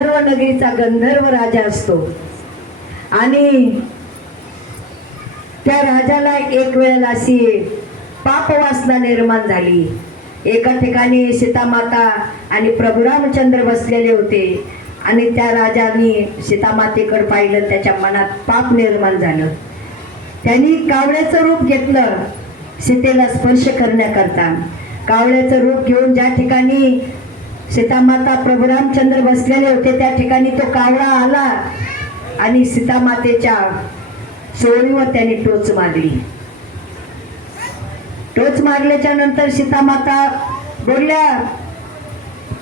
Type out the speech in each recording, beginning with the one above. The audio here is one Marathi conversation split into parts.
नगरीचा गंधर्व राजा असतो आणि त्या राजाला एक वेळेला अशी पापवासना निर्माण झाली। एका ठिकाणी सीतामाता आणि प्रभू रामचंद्र बसलेले होते आणि त्या राजाने सीतामातेकडे पाहिलं, त्याच्या मनात पाप निर्माण झालं। त्यांनी कावळ्याचं रूप घेतलं सीतेला स्पर्श करण्याकरता। कावळ्याचं रूप घेऊन ज्या ठिकाणी सीतामाता प्रभू रामचंद्र बसलेले होते त्या ठिकाणी तो कावळा आला आणि सीतामातेच्या चोळीवर त्याने टोच मारली। टोच मारल्याच्या नंतर सीतामाता बोलल्या,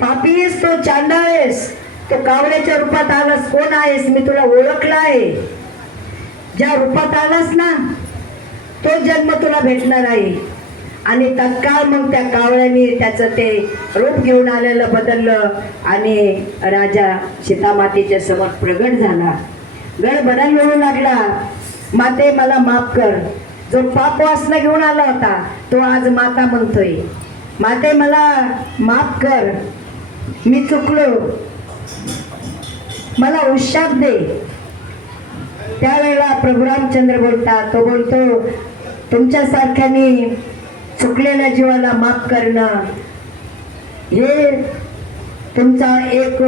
पापी आहेस तो, चांडाळ आहेस, तो कावळ्याच्या रूपात आलास, कोण आहेस, मी तुला ओळखला आहे। ज्या रूपात आलास ना तो जन्म तुला भेटणार आहे। आणि तत्काळ मग त्या कावळ्याने त्याचं ते रूप घेऊन आलेलं बदललं आणि राजा सीतामातेच्या समोर प्रगट झाला। गडबडाल मिळू लागला, माते मला माफ कर। जो पापवासना घेऊन आला होता तो आज माता म्हणतोय, माते मला माफ कर, मी चुकलो, मला उशाप दे। त्यावेळेला प्रभू रामचंद्र बोलतात, तो बोलतो, तुमच्यासारख्याने चुकलेल्या जीवाला माफ करणं हे तुमचा एक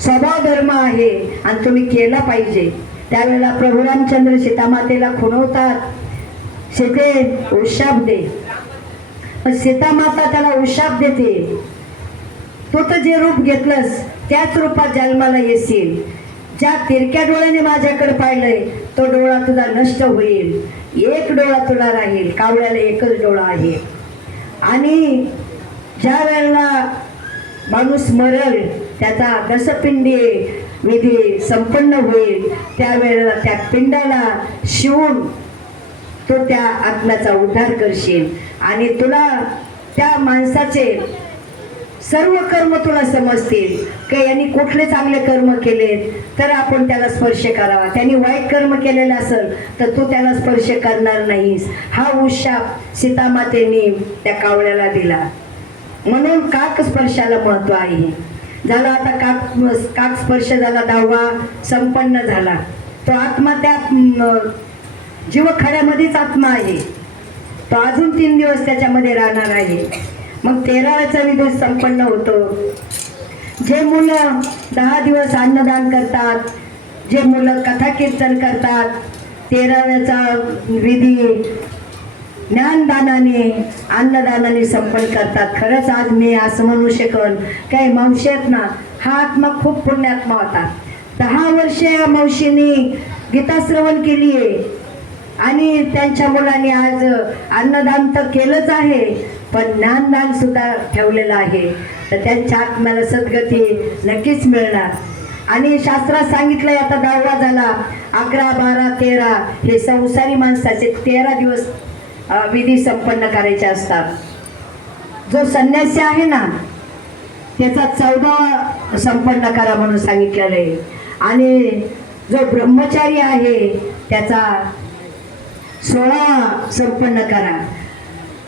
स्वभाव धर्म आहे आणि तुम्ही केला पाहिजे। त्यावेळेला प्रभू रामचंद्र सीतामातेला खुणवतात, सीते उशाप दे। सीतामाता त्याला उशाप देते, तू तर जे रूप घेतलंस त्याच रूपात जन्माला येशील। ज्या तिरक्या डोळ्याने माझ्याकडे पाहिलंय तो डोळा तुझा नष्ट होईल, एक डोळा तुला राहील। कावळ्याला एकच डोळा आहे आणि ज्या वेळेला माणूस मरल त्याचा दशपिंडी विधी संपन्न होईल त्यावेळेला त्या पिंडाला शिवून तो त्या आत्म्याचा उद्धार करशील आणि तुला त्या माणसाचे सर्व कर्म तुला समजतील की यांनी कुठले चांगले कर्म केले तर आपण त्याला स्पर्श करावा, त्यांनी वाईट कर्म केलेलं असेल तर तू त्याला स्पर्श करणार नाहीस। हा उशाप सीतामातेने त्या कावळ्याला दिला। म्हणून काक स्पर्शाला महत्व आहे। झाला आता काक स्पर्श झाला, 10वा संपन्न झाला। तो आत्मा त्या जीवखड्यामध्येच आत्मा आहे, तो अजून 3 दिवस त्याच्यामध्ये राहणार आहे। मग 13व्याचा विधी संपन्न होतो। जे मुलं 10 दिवस अन्नदान करतात, जे मुलं कथा कीर्तन करतात, 13व्याचा विधी ज्ञानदानाने अन्नदानाने संपन्न करतात। खरंच आज मी असं म्हणू शकन काय मावशी आहेत ना, हा आत्मा खूप पुण्यात्मा होता। 10 वर्षे या मावशीने गीता श्रवण केली आहे आणि त्यांच्या मुलांनी आज अन्नदान तर केलंच आहे पण ज्ञानदान सुद्धा ठेवलेलं आहे। तर त्यांच्या आत्म्याला सद्गती नक्कीच मिळणार। आणि शास्त्रात सांगितलंय आता 10वा झाला, 11, 12, 13 हे संसारी माणसाचे 13 दिवस विधी संपन्न करायचे असतात। जो संन्यासी आहे ना त्याचा 14वा संपन्न करा म्हणून सांगितलेलं आहे आणि जो ब्रह्मचारी आहे त्याचा 16 संपन्न करा।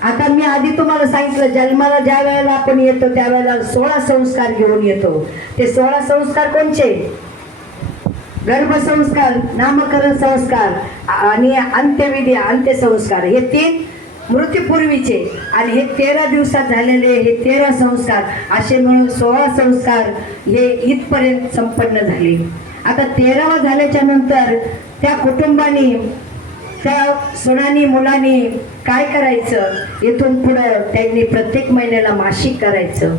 आता मी आधी तुम्हाला सांगितलं, जन्माला ज्या वेळेला आपण येतो त्यावेळेला 16 संस्कार घेऊन येतो। ते 16 संस्कार कोणचे? गर्भसंस्कार, नामकरण संस्कार आणि अंत्यविधी अंत्यसंस्कार, हे 3 मृत्यूपूर्वीचे आणि हे 13 दिवसात झालेले हे 13 संस्कार, असे मिळून 16 संस्कार हे इथपर्यंत संपन्न झाले। आता 13वा झाल्याच्या नंतर त्या कुटुंबाने त्या सुनानी मुलांनी काय करायचं, इथून पुढं त्यांनी प्रत्येक महिन्याला मासिक करायचं।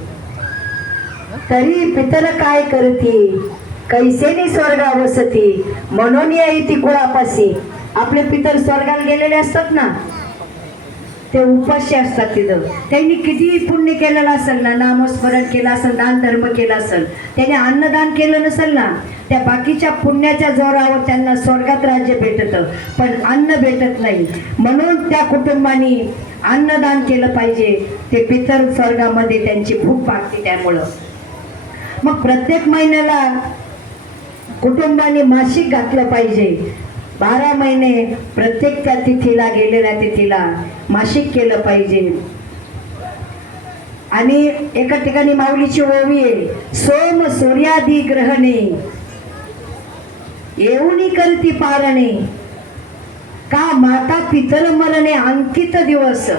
तरी पितर काय करती, कैसेनी स्वर्गा वसती, म्हणून येई ती कुळापासी। आपले पितर स्वर्गाला गेलेले असतात ना ते उपाशी असतात तिथं। त्यांनी किती पुण्य केलेलं असेल ना, नामस्मरण केलं असेल, दान धर्म केला असेल, त्याने अन्नदान केलं नसेल ना, त्या बाकीच्या पुण्याच्या जोरावर त्यांना स्वर्गात राज्य भेटतं पण अन्न भेटत नाही। म्हणून त्या कुटुंबाने अन्नदान केलं पाहिजे, ते पितर स्वर्गामध्ये त्यांची भूक भागते। त्यामुळं मग प्रत्येक महिन्याला कुटुंबाने मासिक घातलं पाहिजे। 12 महिने प्रत्येक त्या तिथीला गेलेल्या तिथीला मासिक केलं पाहिजे। आणि एका ठिकाणी माऊलीची ओवी आहे, सोम सूर्यादी ग्रहणे येऊनी करती पारणे, का माता पितर मरणे अंकित दिवस.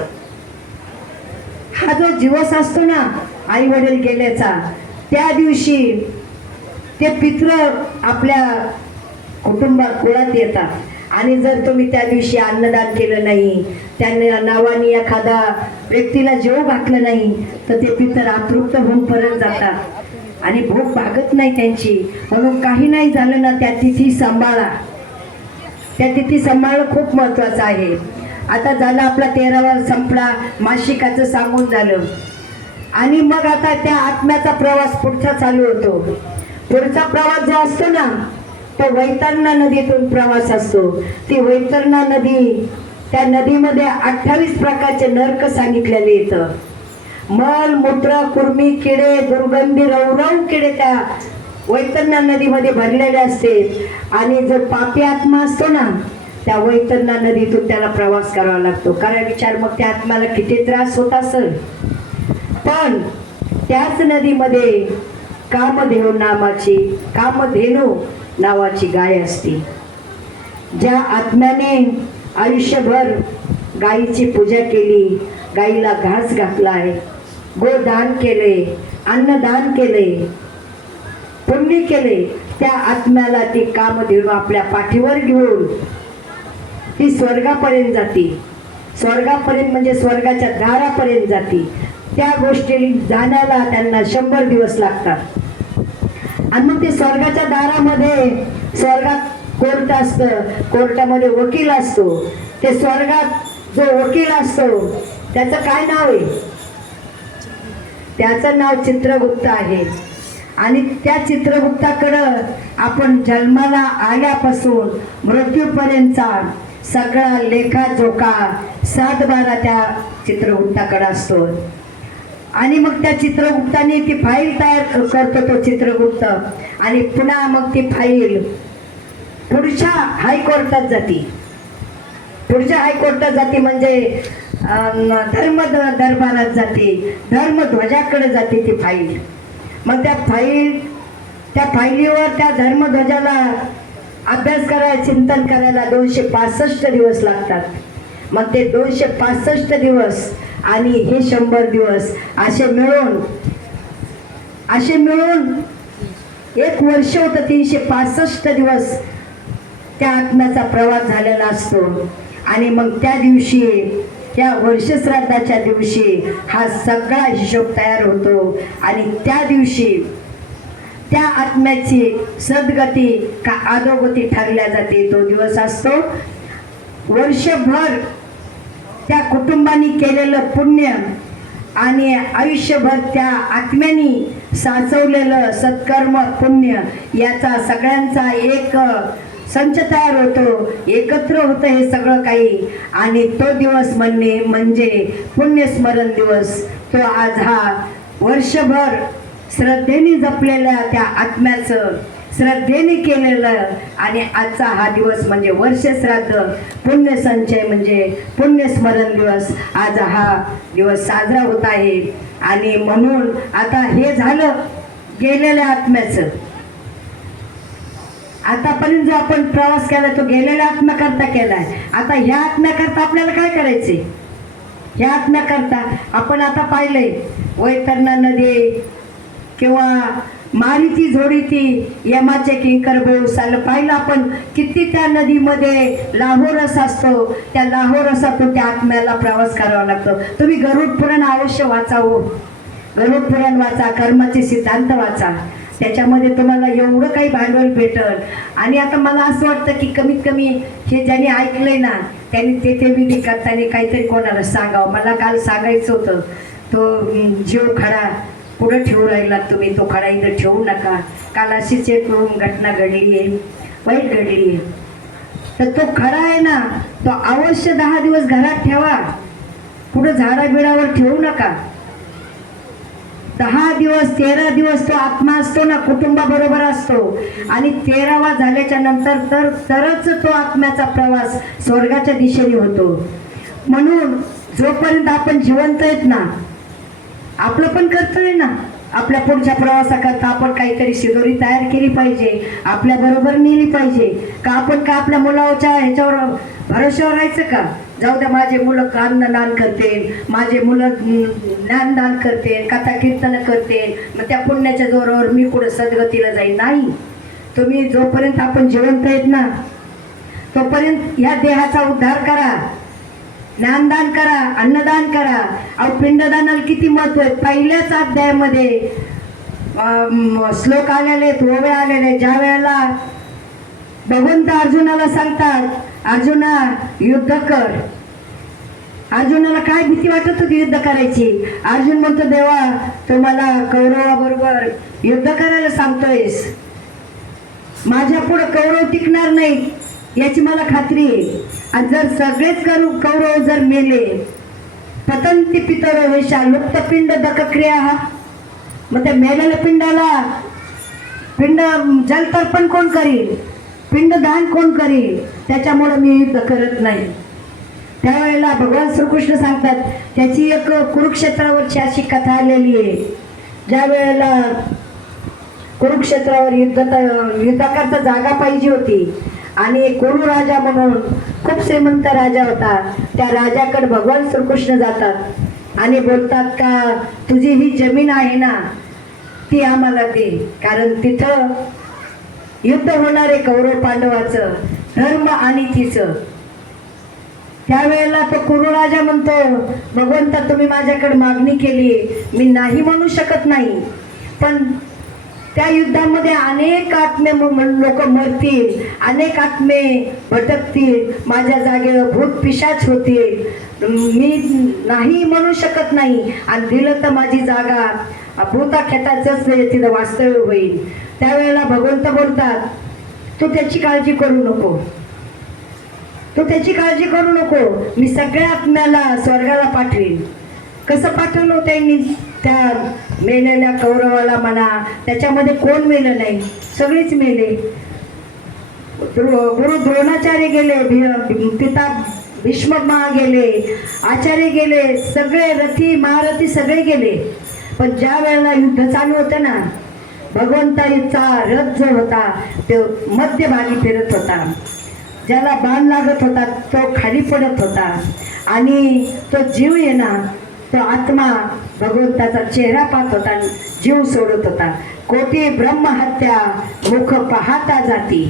हा जो दिवस असतो ना आई वडील गेल्याचा, त्या दिवशी ते पित्र आपल्या कुटुंबात कुळात येतात. आणि जर तुम्ही त्या दिवशी अन्नदान केलं नाही, त्यांना नावाने एखादा व्यक्तीला जेव घातलं नाही, तर ते पितर अतृप्त होऊन परत जातात आणि भूक भागत नाही त्यांची. म्हणून काही नाही झालं ना, त्या तिथी सांभाळा. त्या तिथी सांभाळणं खूप महत्वाचं आहे. आता झालं आपला 13वा संपला, मासिकाचं सांगून झालं. आणि मग आता त्या आत्म्याचा प्रवास पुढचा चालू होतो. पुढचा प्रवास जो असतो ना, तो वैतरणा नदीतून प्रवास असतो. ती वैतरणा नदी, त्या नदीमध्ये 28 प्रकारचे नरक सांगितलेले येतं. मल मूत्र कुर्मी किडे दुर्गंधी रवरव किडे त्या वैतरणा नदीमध्ये भरलेले असते. आणि जो पापी आत्मा असतो ना, त्या वैतरणा नदीतून त्याला प्रवास करावा लागतो. करा विचार, मग त्या आत्म्याला किती त्रास होत असेल. पण त्याच नदीमध्ये कामधेनू नावाची गाय असते. ज्या आत्म्याने आयुष्यभर गायीची पूजा केली, गायीला घास घातलाय, गोदान केले, अन्नदान केले, पुण्य केले, त्या आत्म्याला ती कामधेनू आपल्या पाठीवर घेऊन ती स्वर्गापर्यंत जाते. स्वर्गापर्यंत म्हणजे स्वर्गाच्या दारापर्यंत जाते. त्या गोष्टी जाण्याला त्यांना 100 दिवस लागतात. आणि मग ते स्वर्गाच्या दारामध्ये, स्वर्गात कोर्ट असतं, कोर्टामध्ये वकील असतो. ते स्वर्गात जो वकील असतो त्याचं काय नाव आहे? त्याचं नाव चित्रगुप्त आहे. आणि त्या चित्रगुप्ताकडं आपण जन्माला आल्यापासून मृत्यूपर्यंतचा सगळा लेखाजोखा 7/12 त्या चित्रगुप्ताकडे असतो. आणि मग त्या चित्रगुप्ताने ती फाईल तयार करतो तो चित्रगुप्त. आणि पुन्हा मग ती फाईल पुढच्या हायकोर्टात जाते. पुढच्या हायकोर्टात जाते म्हणजे धर्म दरबारात जाते, धर्मध्वजाकडे जाते ती फाईल. मग त्या फाईलीवर त्या धर्मध्वजाला अभ्यास करायला, चिंतन करायला 265 दिवस लागतात. मग ते 265 दिवस आणि हे 100 दिवस असे मिळून 1 वर्ष होतं. 365 दिवस त्या आत्म्याचा प्रवास झालेला असतो. आणि मग त्या दिवशी, त्या वर्षश्राद्धाच्या दिवशी हा सगळा हिशोब तयार होतो. आणि त्या दिवशी त्या आत्म्याची सद्गती का अधोगती ठरल्या जाते. तो दिवस असतो वर्षभर त्या कुटुंबाने केलेलं पुण्य आणि आयुष्यभर त्या आत्म्याने साचवलेलं सत्कर्म पुण्य याचा सगळ्यांचा एक संच तयार होतो, एकत्र होतं हे सगळं काही. आणि तो दिवस म्हणजे पुण्यस्मरण दिवस. तो आज हा वर्षभर श्रद्धेने जपलेल्या त्या आत्म्याचं श्रद्धेने केलेलं आणि आजचा हा दिवस म्हणजे वर्षश्राद्ध, पुण्यसंचय म्हणजे पुण्यस्मरण दिवस. आज हा दिवस साजरा होत आहे. आणि म्हणून आता हे झालं गेलेल्या आत्म्याचं. आतापर्यंत जो आपण प्रवास केला तो गेलेल्या आत्म्याकरता केलाय. आता ह्या आत्म्याकरता आपल्याला काय करायचे? ह्या आत्म्याकरता आपण आता पाहिलंय वैतरणा नदी किंवा मारीची झोडी ती यमाचे किंकर बेउसाल पाहिलं आपण. किती त्या नदीमध्ये लाहोरस असतो. त्या लाहोरसातून त्या आत्म्याला प्रवास करावा लागतो. तुम्ही गरुड पुराण अवश्य वाचा हो. गरुड पुराण वाचा, कर्माचे सिद्धांत वाचा. त्याच्यामध्ये तुम्हाला एवढं काही भांडवल भेटल. आणि आता मला असं वाटतं की कमीत कमी हे ज्यांनी ऐकलंय ना त्यांनी ते विधी करताना काहीतरी कोणाला सांगावं. मला काल सांगायचं होतं, तो जीव खडा पुढं ठेवू राहिला तुम्ही, तो खडा इथं ठेवू नका. काल अशीच एक घटना घडली आहे, वाईट घडली आहे. तर तो खडा आहे ना, तो अवश्य 10 दिवस घरात ठेवा, पुढं झाडाबिडावर ठेवू नका. 10 दिवस 13 दिवस तो आत्मा असतो ना, कुटुंबाबरोबर असतो. आणि 13वा झाल्याच्या नंतर तरच तो आत्म्याचा प्रवास स्वर्गाच्या दिशेने होतो. म्हणून जोपर्यंत आपण जिवंत आहेत ना, आपलं पण कर्तव्य ना, आपल्या पुढच्या प्रवासाकरता आपण काहीतरी शिदोरी तयार केली पाहिजे, आपल्या बरोबर नेली पाहिजे का? आपण का आपल्या मुलाच्या ह्याच्यावर भरोश्यावर राहायचं का? जाऊ द्या, माझे मुलं दान करतील, माझे मुलं ज्ञानदान करतील, कथा कीर्तन करतील, मग त्या पुण्याच्या जोरावर मी कुठं सद्गतीला जाईल? नाही. तुम्ही जोपर्यंत आपण जिवंत आहेत ना, तोपर्यंत ह्या देहाचा उद्धार करा, ज्ञानदान करा, अन्नदान करा. अहो, पिंडदानाला किती महत्व आहे. पहिल्याच अध्यायामध्ये श्लोक आलेले आहेत, ओवे आलेले. ज्या वेळेला भगवंत अर्जुनाला सांगतात, अर्जुना युद्ध कर. अर्जुनाला काय भीती वाटत होती युद्ध करायची? अर्जुन म्हणतो, देवा तो मला कौरवाबरोबर युद्ध करायला सांगतोयस, माझ्या पुढे कौरव टिकणार नाही याची मला खात्री आहे. आणि जर सगळेच कौरव जर मेले, पतंती पितर वेशा लुप्त पिंड दक्रिया, मग त्या मेलेल्या पिंडाला पिंड जलतर्पण कोण करील? पिंडदान कोण करील? त्याच्यामुळे मी युद्ध करत नाही. त्यावेळेला भगवान श्रीकृष्ण सांगतात, त्याची एक कुरुक्षेत्रावरची अशी कथा आलेली आहे. ज्या वेळेला कुरुक्षेत्रावर युद्धाकरता जागा पाहिजे होती आणि कुरु राजा म्हणून खूप श्रीमंत राजा होता, त्या राजाकडे भगवान श्रीकृष्ण जातात आणि बोलतात का, तुझी ही जमीन आहे ना ती आम्हाला दे, कारण तिथं युद्ध होणार आहे कौरव पांडवाचं, धर्म आणि तिचं. त्यावेळेला तो कुरु राजा म्हणतो, भगवंता तुम्ही माझ्याकडे मागणी केली, मी नाही म्हणू शकत नाही, पण त्या युद्धामध्ये अनेक आत्मे लोक मरतील, अनेक आत्मे भटकतील, माझ्या जागेवर भूत पिशाच होतील, मी नाही म्हणू शकत नाही, आणि दिलं तर माझी जागा भूताखेताचंच तिथं वास्तव्य होईल. त्यावेळेला भगवंत बोलतात, तू त्याची काळजी करू नको, तू त्याची काळजी करू नको, मी सगळ्या आत्म्याला स्वर्गाला पाठवीन. कसं पाठवलं त्यांनी? त्या मेलेल्या कौरवाला म्हणा, त्याच्यामध्ये कोण मेलं नाही, सगळेच मेले. गुरु द्रोणाचार्य गेले, पिता भीष्म गेले, आचार्य गेले, सगळे रथी महारथी सगळे गेले. पण ज्या वेळेला युद्ध चालू होतं ना, भगवंताचा रथ जो होता तो मध्यभागी फिरत होता, ज्याला बाण लागत होता तो खाली पडत होता, आणि तो जीव आहे ना, तो आत्मा भगवंताचा चेहरा पाहत होता, जीव सोडत होता. कोटी ब्रह्महत्या मुख पाहता जाती.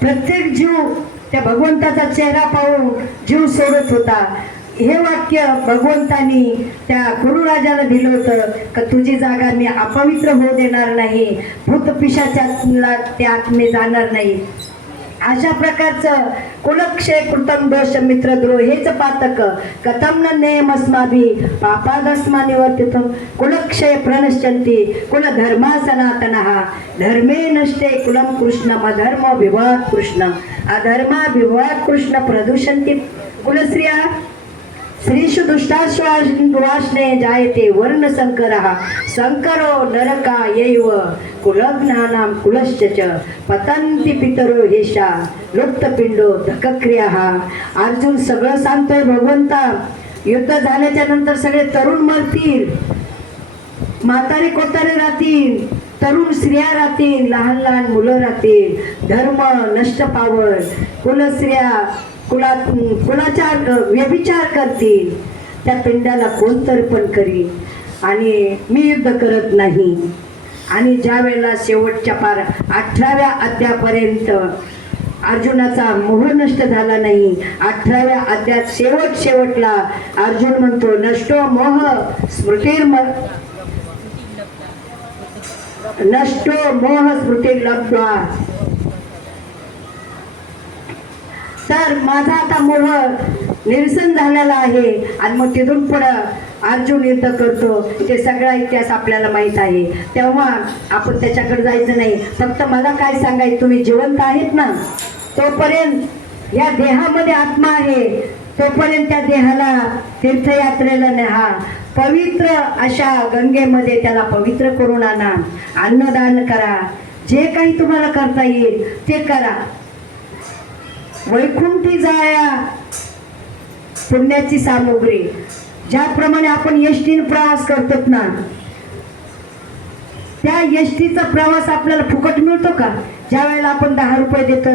प्रत्येक जीव त्या भगवंताचा चेहरा पाहून जीव सोडत होता. हे वाक्य भगवंतानी त्या कुरुराजाला दिलं होतं का तुझी जागा मी अपवित्र होऊ देणार नाही, भूत पिशाचाला ते आत्मे जाणार नाही. अशा प्रकारचं कुलक्षय कृतम दोष मित्रद्रोह हेच पातक कथम न नेयमस्माभि पापादस्मा निवर्तितम कुलक्षय प्रणश्यन्ति कुलधर्मा सनातनः धर्मे नष्टे कुलं कृष्णम अधर्म विवाद कृष्ण अधर्मा विवाद कृष्ण प्रदूषन्ति कुलश्रिया श्रीषु दुष्टाश्वासने जायते वर्ण संकरः संकरो नरका यैव कुलज्ञानां कुलश्च च पतन्ति पितरो हेषा लुप्तपिंडो धक्क्रियाः. अर्जुन सगळं सांगतोय भगवंता, युद्ध झाल्याच्या नंतर सगळे तरुण मरतील, म्हातारे कोतारे राहतील, तरुण स्त्रिया राहतील, लहान लहान मुलं राहतील, धर्म नष्ट पावल, कुलस्त्रिया कुलाचार व्यभिचार करतील, त्या पिंडाला कोण तर्पण करील, आणि मी युद्ध करत नाही. आणि ज्या वेळेला शेवटच्या 18व्या अध्यायापर्यंत अर्जुनाचा मोह नष्ट झाला नाही, 18व्या अध्यायात शेवटला अर्जुन म्हणतो, नष्टो मोह स्मृतिर्लब्ध्वा. तर माझा आता मोह निरसन झालेला आहे. आणि मग तिथून पुढं अर्जुन युद्ध करतो, ते सगळा इतिहास आपल्याला माहीत आहे. तेव्हा आपण त्याच्याकडे जायचं नाही. फक्त मला काय सांगायचं, तुम्ही जिवंत आहेत ना, तोपर्यंत या देहामध्ये आत्मा आहे, तोपर्यंत त्या देहाला तीर्थयात्रेला न्या, पवित्र अशा गंगेमध्ये त्याला पवित्र करून आणा, अन्नदान करा, जे काही तुम्हाला करता येईल ते करा. वैकुंठी जाया पुण्याची सामुग्री, ज्याप्रमाणे आपण एसटीने प्रवास करतो ना, त्या एसटीचा प्रवास आपल्याला फुकट मिळतो का? ज्या वेळेला आपण 10 रुपये देतो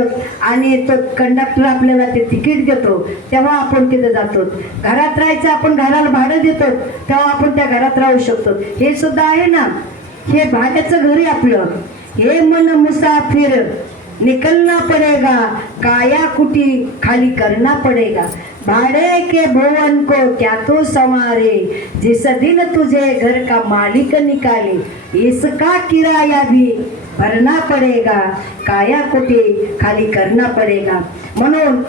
आणि तो कंडक्टर आपल्याला ते तिकीट देतो, तेव्हा आपण तिथे जातो. घरात राहायचं, आपण घराला भाडं देतो, तेव्हा आपण त्या घरात राहू शकतो. हे सुद्धा आहे ना, हे भाड्याचं घर आहे आपलं. हे मन मुसाफिर निकलना पडेगा, काया कुटी खाली करना पडेगा. भाड़े के भुवन को क्या तू संवारे, जिस दिन तुझे घर का मालिक निकाले. इसका किराया भी भरना पडेगा, काया कुटी खाली करना पडेगा. म्हणून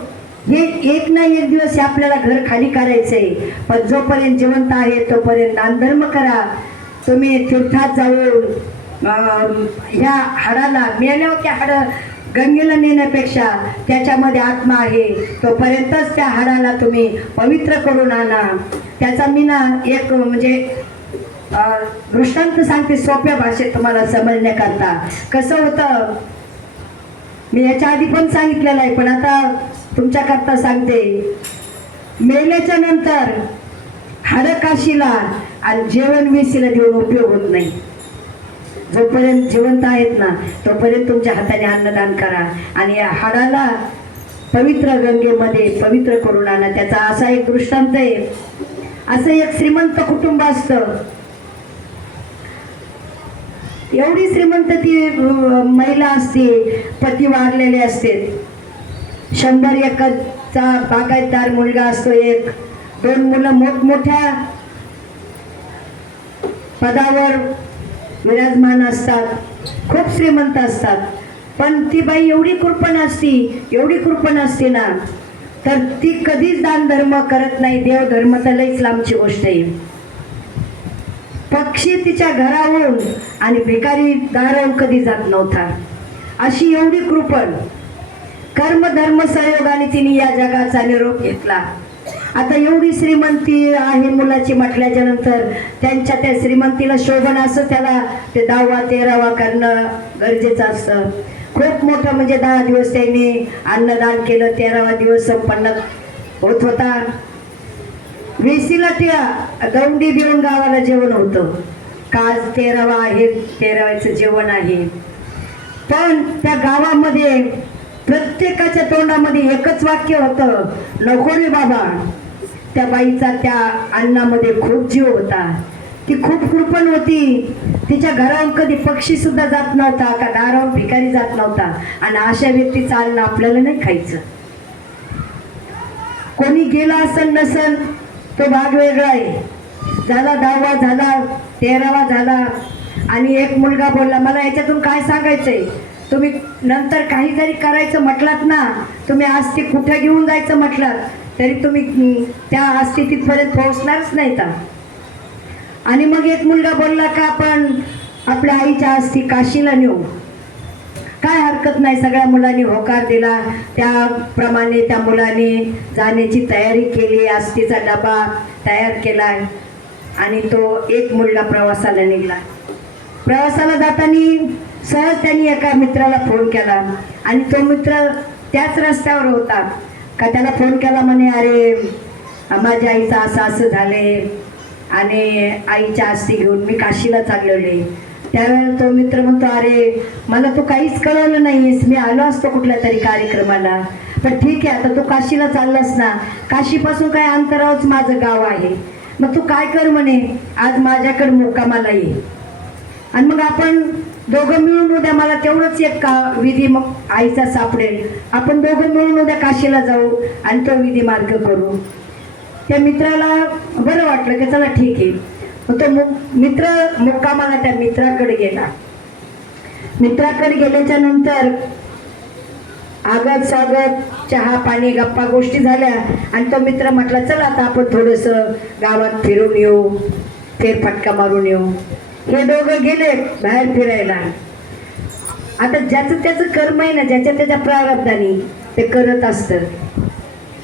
हे एक ना एक दिवस आपल्याला घर खाली करायचंय. पण जोपर्यंत जिवंत आहे तोपर्यंत दानधर्म करा. तुम्ही तीर्थात जाऊन ह्या हाडाला, मेल्यावर त्या हाड गंगेला नेण्यापेक्षा त्याच्यामध्ये आत्मा आहे तोपर्यंतच त्या हाडाला तुम्ही पवित्र करून आणा. त्याचा मी ना एक म्हणजे दृष्टांत सांगते सोप्या भाषेत तुम्हाला समजण्याकरता. कसं होतं, मी याच्या आधी पण सांगितलेलं आहे, पण आता तुमच्याकरता सांगते. मेल्याच्या नंतर हाडं काशीला आणि जेवण वेशीला देऊन उपयोग होत नाही. जोपर्यंत जिवंत आहेत ना तोपर्यंत तुमच्या हाताने अन्नदान करा आणि या हाडाला पवित्र गंगेमध्ये पवित्र करून आणा. त्याचा असा एक दृष्टांत आहे. असं एक श्रीमंत कुटुंब असतं. एवढी श्रीमंत ती महिला असते, पती वारलेले असते. 100 एकरचा बागायतदार मुलगा असतो, 1-2 मुलं मोठमोठ्या पदावर विराजमान असतात, खूप श्रीमंत असतात. पण ती बाई एवढी कृपण असती ना, तर ती कधीच दान धर्म करत नाही. देव धर्म तर लईच लांबची गोष्ट आहे. पक्षी तिच्या घरावरून आणि भिकारी दारावरून कधी जात नव्हता. अशी एवढी कृपण, कर्म धर्म सहयोगाने तिने या जगाचा निरोप घेतला. आता एवढी श्रीमंती आहे मुलाची म्हटल्याच्या नंतर त्यांच्या त्या श्रीमंतीला शोभन असं त्याला ते 10वा 13वा करणं गरजेचं असतं. खूप मोठं म्हणजे 10 दिवस त्यांनी अन्नदान केलं, 13वा दिवस संपन्न होत होता. वेशीला त्या गौंडी देऊन गावाला जेवण होतं. काल 13वा आहे, 13वाचं जेवण आहे. पण त्या गावामध्ये प्रत्येकाच्या तोंडामध्ये एकच वाक्य होतं, नको रे बाबा. त्या बाईचा त्या अन्नामध्ये खूप जीव होता. ती खूप कृपण होती. तिच्या घरावर कधी पक्षी सुद्धा जात नव्हता, का दारावर भिकारी जात नव्हता. आणि अशा व्यक्तीचं अन्न आपल्याला नाही खायचं. कोणी गेला असन नसन तो भाग वेगळा आहे. झाला 10वा झाला, 13वा झाला आणि एक मुलगा बोलला, मला याच्यातून काय सांगायचंय, तुम्ही नंतर काही जरी करायचं म्हटलात ना, तुम्ही आस्ती कुठे घेऊन जायचं म्हटलात तरी तुम्ही त्या आस्ती तिथपर्यंत पोहोचणारच नाही. आणि मग एक मुलगा बोलला का आपण आपल्या आईच्या आस्ती काशीला नेऊ, काय हरकत नाही. सगळ्या मुलांनी होकार दिला. त्याप्रमाणे त्या मुलाने जाण्याची तयारी केली, आस्तीचा डबा तयार केला आणि तो एक मुलगा प्रवासाला निघाला. प्रवासाला जाताना सहज त्यांनी एका मित्राला फोन केला आणि तो मित्र त्याच रस्त्यावर होता. का त्याला फोन केला, म्हणे अरे माझ्या आईचं असं असं झाले आणि आईच्या आस्ती घेऊन मी काशीला चाललेले. त्यावेळेला तो मित्र म्हणतो, अरे मला तू काहीच कळवलं नाहीस, मी आलो असतो कुठल्या तरी कार्यक्रमाला, पण ठीक आहे, आता तू काशीला चाललास ना, काशीपासून काय अंतरावच माझं गाव आहे, मग तू काय कर म्हणे, आज माझ्याकडे मुक्कामाला ये आणि मग आपण दोघं मिळून उद्या, मला तेवढंच एक विधी मग आईचा सापडेल, आपण दोघं मिळून उद्या काशीला जाऊ आणि तो विधी मार्ग करू. त्या मित्राला बरं वाटलं की चला ठीक आहे. मग तो मित्र मुक्कामाला त्या मित्राकडे गेला. मित्राकडे गेल्याच्या नंतर आगत स्वागत, चहा पाणी, गप्पा गोष्टी झाल्या आणि तो मित्र म्हटला, चला आता आपण थोडंसं गावात फिरून येऊ, फेरफटका मारून येऊ. हे दोघं गेले बाहेर फिरायला. आता ज्याचं त्याचं कर्म आहे ना, ज्याच्या त्याच्या प्रारब्धाने ते करत असतं.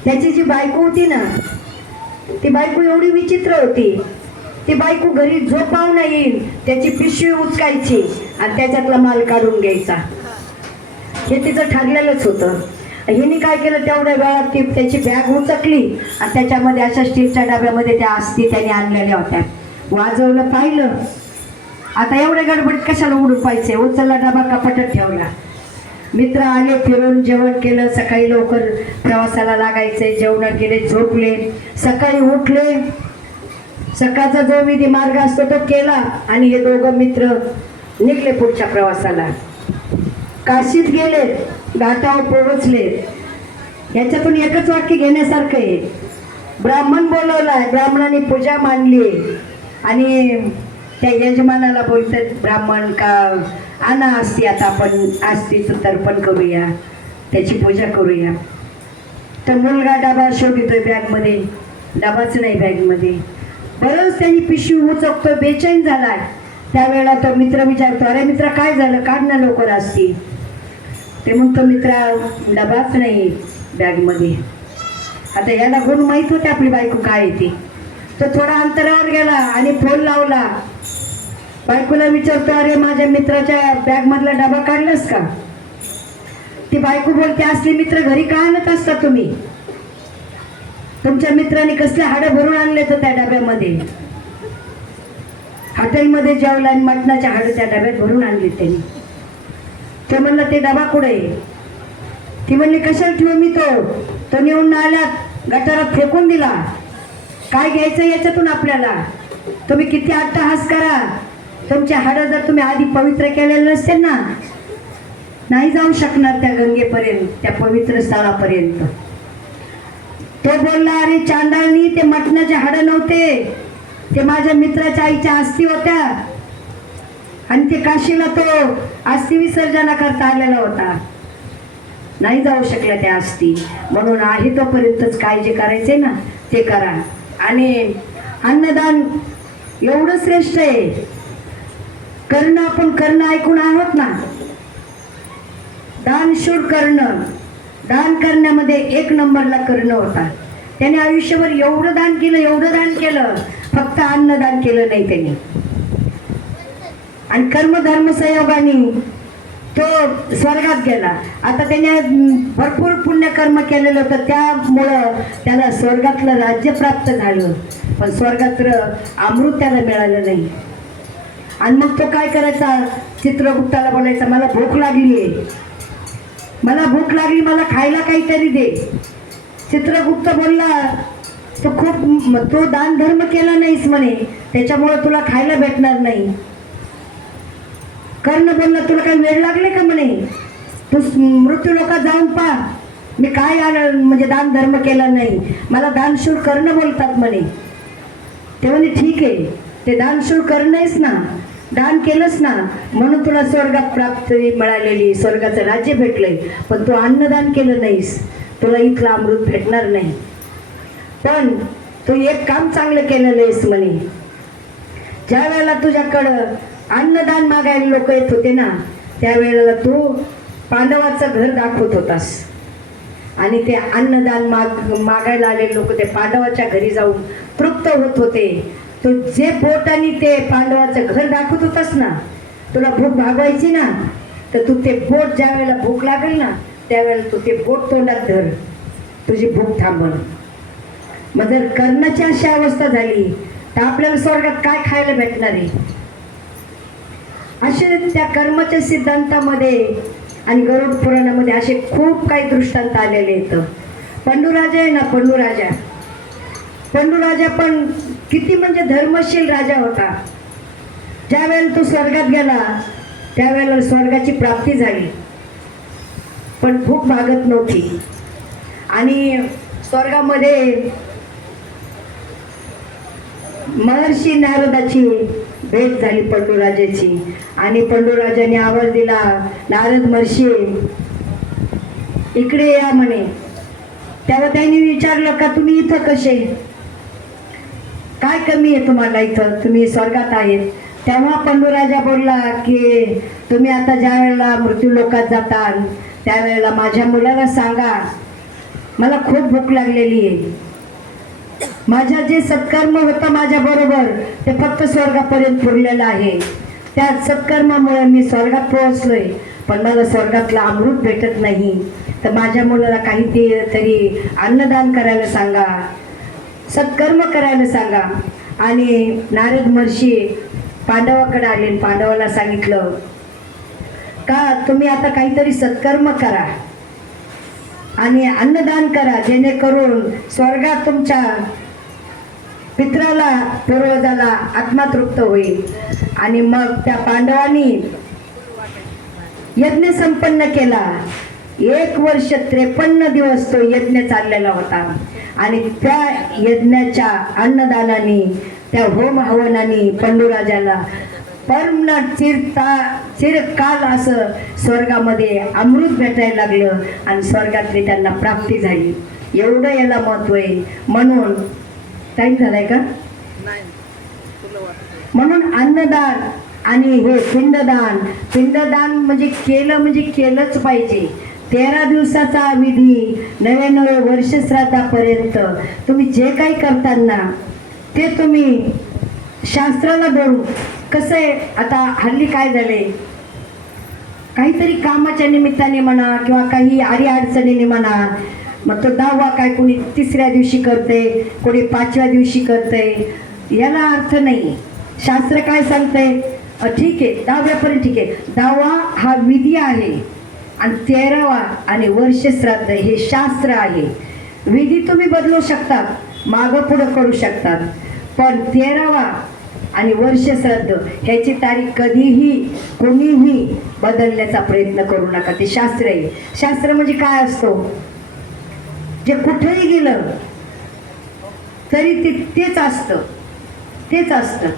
त्याची जी बायको होती ना, ती बायको एवढी विचित्र होती. ती बायको घरी झोपावून येईल त्याची पिशवी उचकायची आणि त्याच्यातला माल काढून घ्यायचा. हे तिचं ठरलेलंच होतं. हिने काय केलं, तेवढ्या वेळात ती त्याची बॅग उचकली आणि त्याच्यामध्ये अशा स्टीलच्या डब्यामध्ये त्या अस्थी त्याने आणलेल्या होत्या. वाजवलं, पाहिलं. आता एवढ्या गडबडीत कशाला उडून पाहिजे, उचलला डबा कपाटात ठेवला. मित्र आले, फिरून जेवण केलं. सकाळी लवकर प्रवासाला लागायचे, जेवण केले, झोपले. सकाळी उठले, सकाळचा जो विधी मार्ग असतो तो केला आणि हे दोघं मित्र निघले पुढच्या प्रवासाला. काशीत गेले, घाटावर पोहोचले. याच्यातून एकच वाक्य घेण्यासारखं आहे. ब्राह्मण बोलवलाय, ब्राह्मणाने पूजा मांडली आणि त्या यजमानाला बोलतात, ब्राह्मण का आणा अस्थी, आता आपण अस्थीचं तर्पण करूया, त्याची पूजा करूया. तर मुलगा डबा शोधतोय बॅगमध्ये, डबाच नाही बॅगमध्ये. बरंच त्यांनी पिशवी उचकतोय, बेचैन झालाय. त्यावेळेला तो मित्र विचारतो, अरे मित्र काय झालं, काढ ना लवकर अस्थी. ते म्हणतो, मित्रा डबाच नाही बॅगमध्ये. आता याला गुण माहीत होते आपली बायको काय येते. तो थोडा अंतरावर गेला आणि फोन लावला. बायकोला विचारतो, अरे माझ्या मित्राच्या बॅगमधला डबा काढलास का? ती बायको बोलते, असले मित्र घरी का आणत असता तुम्ही? तुमच्या मित्राने कसले हाडं भरून आणले तर त्या डब्यामध्ये. हॉटेलमध्ये जेवला आणि मटणाच्या हाडं त्या डब्यात भरून आणले त्यांनी. तो म्हणला, ते डबा कुठे? ती म्हणली, कशाला ठेवू मी तो नेऊन आल्यात गटारात फेकून दिला. काय घ्यायचं याच्यातून आपल्याला? तुम्ही किती अट्टहास करा, तुमचे हाडं जर तुम्ही आधी पवित्र केलेले नसतील ना, नाही जाऊ शकणार त्या गंगेपर्यंत, त्या पवित्र स्थळापर्यंत. तो बोलला, अरे चांडाळनी, ते मटणाचे हाडं नव्हते, ते माझ्या मित्राच्या आईच्या अस्थी होत्या आणि ते काशीला तो अस्थी विसर्जनाकरता आलेला होता. नाही जाऊ शकल्या त्या अस्थी. म्हणून आहे तोपर्यंतच काय जे करायचे ना ते करा. आणि अन्नदान एवढं श्रेष्ठ आहे. करणं, आपण करणं ऐकून आहोत ना. दान शुड करणं, दान करण्यामध्ये एक नंबरला करणं होता. त्याने आयुष्यभर एवढं दान केलं, एवढं दान केलं, फक्त अन्नदान केलं नाही त्याने. आणि कर्मधर्म संयोगाने तो स्वर्गात गेला. आता त्याने भरपूर पुण्यकर्म केलेलं होतं, त्यामुळं त्याला स्वर्गातलं राज्य प्राप्त झालं. पण स्वर्गातलं अमृत त्याला मिळालं नाही. आणि मग तो काय करायचा, चित्रगुप्ताला बोलायचा, मला भूक लागली आहे, मला भूक लागली, मला खायला काहीतरी दे. चित्रगुप्त बोलला, तो दान धर्म केला नाहीस म्हणे, त्याच्यामुळे तुला खायला भेटणार नाही. कर्ण बोलला, तुला काही वेळ लागले का म्हणे, तू मृत्यू लोकात जाऊन पहा, मी काय म्हणजे दान धर्म केला नाही, मला दानशूर कर्ण बोलतात म्हणे. ते म्हणे, ठीक आहे, ते दानशूर करणंच ना, दान केलंच ना, म्हणून तुला स्वर्गात प्राप्ती मिळालेली, स्वर्गाचं राज्य भेटलंय. पण तू अन्नदान केलं नाहीस, तुला इथलं अमृत भेटणार नाही. पण तू एक काम चांगलं केलेलं आहेस म्हणे. ज्या वेळेला तुझ्याकडं अन्नदान मागायला लोक येत होते ना, त्यावेळेला तू पांडवाचं घर दाखवत होतास. आणि ते अन्नदान मागायला आलेले लोक ते पांडवाच्या घरी जाऊन तृप्त होत होते. तो जे बोटाने ते पांडवाचं घर दाखवत होतास ना, तुला भूक भागवायची ना, तर तू ते बोट ज्या वेळेला भूक लागेल ना, त्यावेळेला तू ते बोट तोंडात धर, तुझी भूक थांबल. मग जर कर्णाची अशी अवस्था झाली तर आपल्याला स्वर्गात काय खायला भेटणार आहे? असे त्या कर्माच्या सिद्धांतामध्ये आणि गरुड पुराणामध्ये असे खूप काही दृष्टांत आलेले आहेत. पंडूराजा आहे ना, पंडूराजा पण किती म्हणजे धर्मशील राजा होता. ज्या वेळेला तो स्वर्गात गेला त्यावेळेला स्वर्गाची प्राप्ती झाली, पण भूक भागत नव्हती. आणि स्वर्गामध्ये महर्षी नारदाची भेट झाली पंडूराजाची. आणि पंडूराजाने आवाज दिला, नारद महर्षी इकडे या म्हणे. तेव्हा त्यांनी विचारलं, का तुम्ही इथं कसे, काय कमी आहे तुम्हाला इथं, तुम्ही स्वर्गात आहेत? तेव्हा पंडूराजा बोलला की तुम्ही आता ज्या वेळेला मृत्यू लोकात जाताल त्यावेळेला माझ्या मुलाला सांगा, मला खूप भूक लागलेली आहे, माझ्या जे सत्कर्म होतं माझ्या बरोबर ते फक्त स्वर्गापर्यंत पुरलेलं आहे, त्या सत्कर्मामुळे मी स्वर्गात पोहोचलोय, पण मला स्वर्गातलं अमृत भेटत नाही, तर माझ्या मुलाला काही तरी अन्नदान करायला सांगा, सत्कर्म करायला सांगा. आणि नारद महर्षी पांडवाकडे आले, पांडवाला सांगितलं का तुम्ही आता काहीतरी सत्कर्म करा आणि अन्नदान करा, जेणेकरून स्वर्गात तुमच्या पित्राला पूर्वजाला आत्मा तृप्त होईल. आणि मग त्या पांडवांनी यज्ञ संपन्न केला. 1 वर्ष 53 दिवस तो यज्ञ चाललेला होता. आणि त्या यज्ञाच्या अन्नदानाने, त्या होम हवनाने पंडूराजाला परम चिरकाल असं स्वर्गामध्ये अमृत भेटायला लागलं आणि स्वर्गातली त्यांना प्राप्ती झाली. एवढं याला महत्व आहे. म्हणून टाईम झालाय का? म्हणून अन्नदान आणि हे पिंडदान म्हणजे केलंच पाहिजे. 13 दिवसाचा विधी, 9 वर्ष श्राद्धापर्यंत तुम्ही जे काही करताना ते तुम्ही शास्त्राला धरून. कसं आहे, आता हल्ली काय झाले, काहीतरी कामाच्या निमित्ताने म्हणा किंवा काही अडचणीने म्हणा, मग तो 10वा काय कोणी 3ऱ्या दिवशी करते, कोणी 5व्या दिवशी करते. याला अर्थ नाही. शास्त्र काय सांगते, ठीक आहे 10व्यापर्यंत ठीक आहे. 10वा हा विधी आहे आणि 13वा आणि वर्ष श्राद्ध हे शास्त्र आहे. विधी तुम्ही बदलू शकतात, मागं पुढं करू शकतात, पण 13वा आणि वर्ष श्राद्ध ह्याची तारीख कधीही कोणीही बदलण्याचा प्रयत्न करू नका. ते शास्त्र आहे. शास्त्र म्हणजे काय असतो, जे कुठेही गेलं तरी तेच असतं.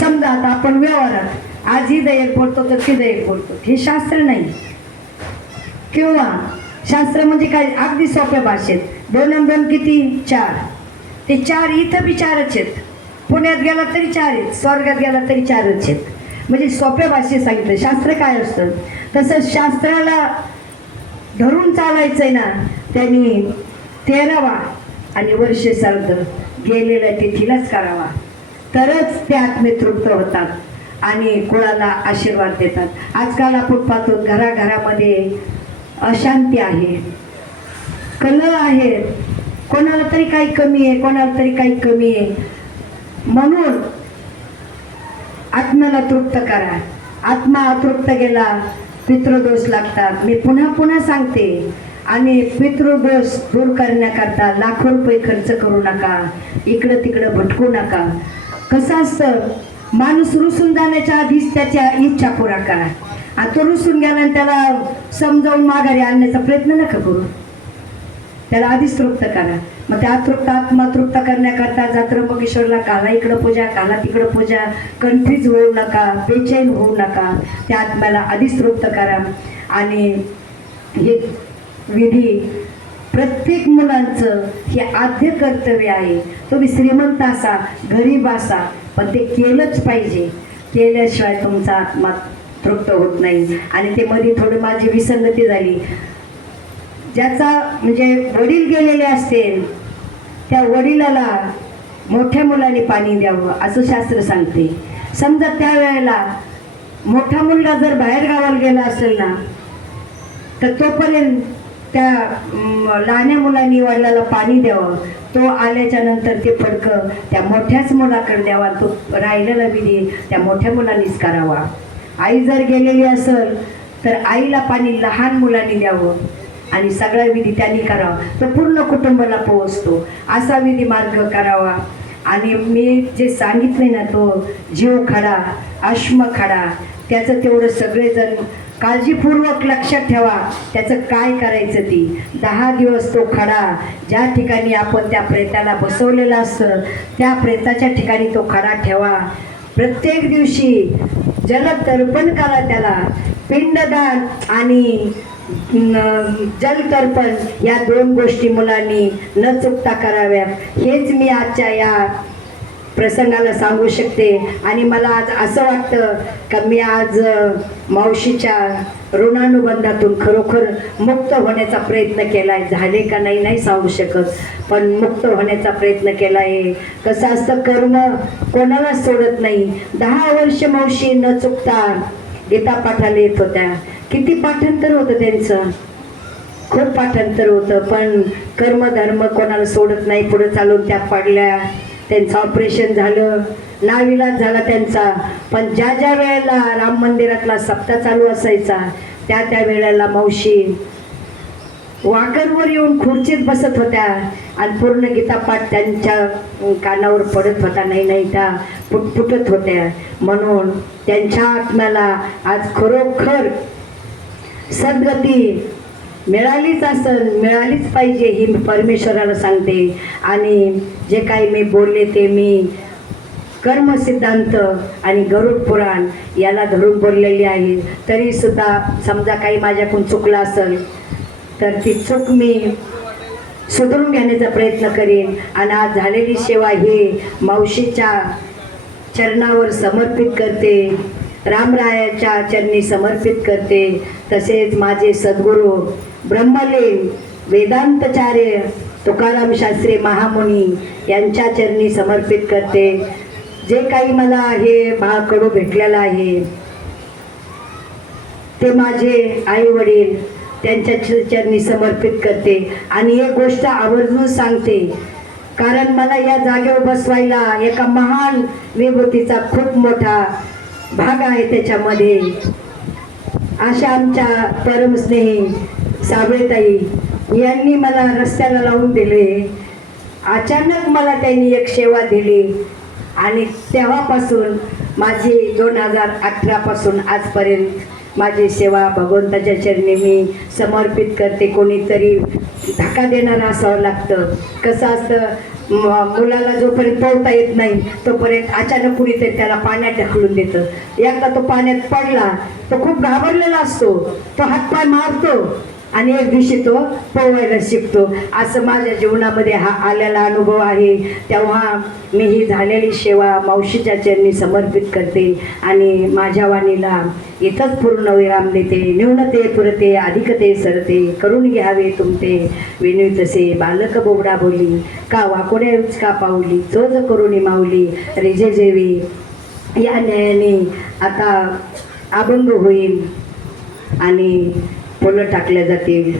समजा आता आपण व्यवहारात आज ही एक बोलतो तर ती एक बोलतो, हे शास्त्र नाही. किंवा शास्त्र म्हणजे काय, अगदी सोप्या भाषेत 2 आणि 2 किती 4. ते 4 इथं बी 4च आहेत. पुण्यात गेला तरी 4 आहेत, स्वर्गात गेला तरी 4च आहेत. म्हणजे सोप्या भाषेत सांगितलं शास्त्र काय असतं. तसं शास्त्राला धरून चालायचंय ना, त्यांनी 13वा आणि वर्ष श्राद्ध गेलेल्या तिथीलाच करावा, तरच ते आत्मे तृप्त होतात आणि कुणाला आशीर्वाद देतात. आजकाल आपण पाहतो घराघरामध्ये अशांती आहे, कलह आहे, कोणाला तरी काही कमी आहे. म्हणून आत्म्याला तृप्त करा. आत्मा अतृप्त गेला पितृदोष लागतात. मी पुन्हा सांगते. आणि पितृदोष दूर करण्याकरता लाखो रुपये खर्च करू नका, इकडं तिकडं भटकू नका. कसं असतं, माणूस रुसून जाण्याच्या आधीच त्याच्या इच्छा पुरा करा. आणि तो रुसून गेला आणि त्याला समजावून माघारी आणण्याचा प्रयत्न नका करू, त्याला आधीच तृप्त करा. मग त्या तृप्त आत्मा तृप्त करण्याकरता जात्रंबकेश्वरला काला इकडं पूजा, काला तिकडं पूजा, कन्फ्यूज होऊ नका, बेचैन होऊ नका. त्या आत्म्याला आधीच तृप्त करा. आणि हे विधी प्रत्येक मुलांचं हे आद्य कर्तव्य आहे. तुम्ही श्रीमंत असा, गरीब असा, पण ते केलंच पाहिजे. केल्याशिवाय तुमचा आत्मा तृप्त होत नाही. आणि ते मध्ये थोडी माझी विसंगती झाली. ज्याचा म्हणजे वडील गेलेले असतील त्या वडिलाला मोठ्या मुलाने पाणी द्यावं असं शास्त्र सांगते. समजा त्यावेळेला मोठा मुलगा जर बाहेर गावाला गेला असेल ना, तर तोपर्यंत त्या लहान्या मुलांनी वडिलाला पाणी द्यावं. तो आल्याच्या नंतर ते फडकं त्या मोठ्याच मुलाकडे द्यावा. तो राहिलेला विधी त्या मोठ्या मुलांनीच करावा. आई जर गेलेली असेल तर आईला पाणी लहान मुलांनी द्यावं आणि सगळा विधी त्यांनी करावा. तो पूर्ण कुटुंबाला पोहोचतो असा विधी मार्ग करावा. आणि मी जे सांगितले ना, तो जीव खडा, अश्म खडा, त्याचं तेवढं सगळेजण काळजीपूर्वक लक्षात ठेवा. त्याचं काय करायचं ती 10 दिवस तो खडा ज्या ठिकाणी आपण त्या प्रेताला बसवलेला असतं त्या प्रेताच्या ठिकाणी तो खडा ठेवा. प्रत्येक दिवशी जलतर्पण करा त्याला. पिंडदान आणि जलतर्पण या 2 गोष्टी मुलांनी न चुकता कराव्यात. हेच मी आजच्या या प्रसंगाला सांगू शकते. आणि मला आज असं वाटतं का मी आज मावशीच्या ऋणानुबंधातून खरोखर मुक्त होण्याचा प्रयत्न केला आहे. झाले का नाही सांगू शकत, पण मुक्त होण्याचा प्रयत्न केला आहे. कसं असतं, कर्म कोणालाच सोडत नाही. 10 वर्ष मावशी न चुकता गीता पाठाला येत होत्या. किती पाठांतर होतं त्यांचं, खूप पाठांतर होतं, पण कर्मधर्म कोणाला सोडत नाही. पुढे चालून त्या पडल्या, त्यांचं ऑपरेशन झालं, नाविलाज झाला त्यांचा. पण ज्या ज्या वेळेला राम मंदिरातला सप्ताह चालू असायचा त्या त्या वेळेला मावशी वाकरवर येऊन खुर्चीत बसत होत्या आणि पूर्ण गीतापाठ त्यांच्या कानावर पडत होता. नाही त्या पुटपुटत होत्या. म्हणून त्यांच्या आत्म्याला आज खरोखर सद्गती मिळालीच मिळालीच पाहिजे ही मी परमेश्वराला सांगते. आणि जे काही मी बोलले ते मी कर्मसिद्धांत आणि गरुड पुराण याला धरून बोललेली आहे. तरीसुद्धा समजा काही माझ्याकडून चुकलं असेल तर ती चूक मी सुधारून घेण्याचा प्रयत्न करेन. आणि आज झालेली सेवा ही मावशीच्या चरणावर समर्पित करते, रामरायाच्या चरणी समर्पित करते. तसेच माझे सद्गुरू ब्रह्मलीन वेदांतचार्य तुकाराम शास्त्री महामुनी यांच्या चरणी समर्पित करते. जे काही मला हे भाकडू भेटलेलं आहे ते माझे आई वडील त्यांच्या चरणी समर्पित करते. आणि एक गोष्ट आवर्जून सांगते, कारण मला या जागेवर बसवायला एका महान विभूतीचा खूप मोठा भाग आहे त्याच्यामध्ये. अशा आमच्या परमस्नेही साबळेताई यांनी मला रस्त्याला लावून दिले. अचानक मला त्यांनी एक सेवा दिली आणि तेव्हापासून माझी 2018 पासून आजपर्यंत माझी सेवा भगवंताच्या चरणी मी समर्पित करते. कोणीतरी धक्का देणारं असावं लागतं. कसं असतं, मुलाला जोपर्यंत पोहता येत नाही तोपर्यंत अचानक कुणीतरी त्याला पाण्यात ढकलून देतं. एकदा तो पाण्यात पडला तो खूप घाबरलेला असतो, तो हातपाय मारतो आणि एक दिवशी तो पोहायला शिकतो. असं माझ्या जीवनामध्ये हा आलेला अनुभव आहे. तेव्हा मी ही झालेली सेवा मावशीच्या चरणी समर्पित करते आणि माझ्या वाणीला इथंच पूर्ण विराम देते. न्यूनते पुरते अधिकते सरते, करून घ्यावे तुमते विनुतसे. बालक बोबडा बोली का वाकोड्याच का पावली, चोज करुणी माऊली रेजे जेवी. या न्यायाने आता अभंग होईल आणि फुलं टाकल्या जातील.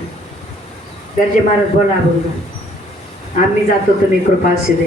गर्जे महाराज बोला अभंग. आम्ही जातो, तुम्ही कृपा असू दे.